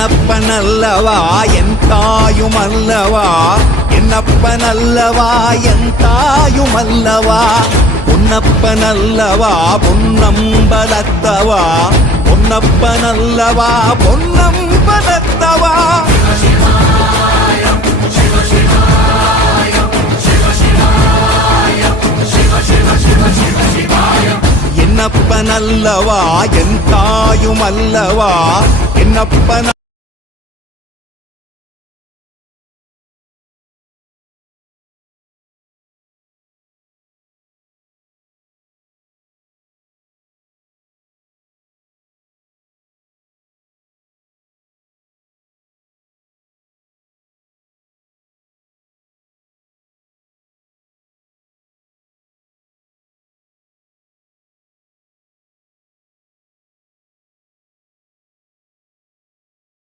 என்னப்பனல்லவா என் தாயுமல்லவா, என்னப்பனல்லவா என் தாயுமல்லவா, பொன்னப்பனல்லவா பொன்னம்பலத்தவா, பொன்னப்பனல்லவா பொன்னம்பலத்தவா. என்னப்பனல்லவா என் தாயுமல்லவா, என்னப்பன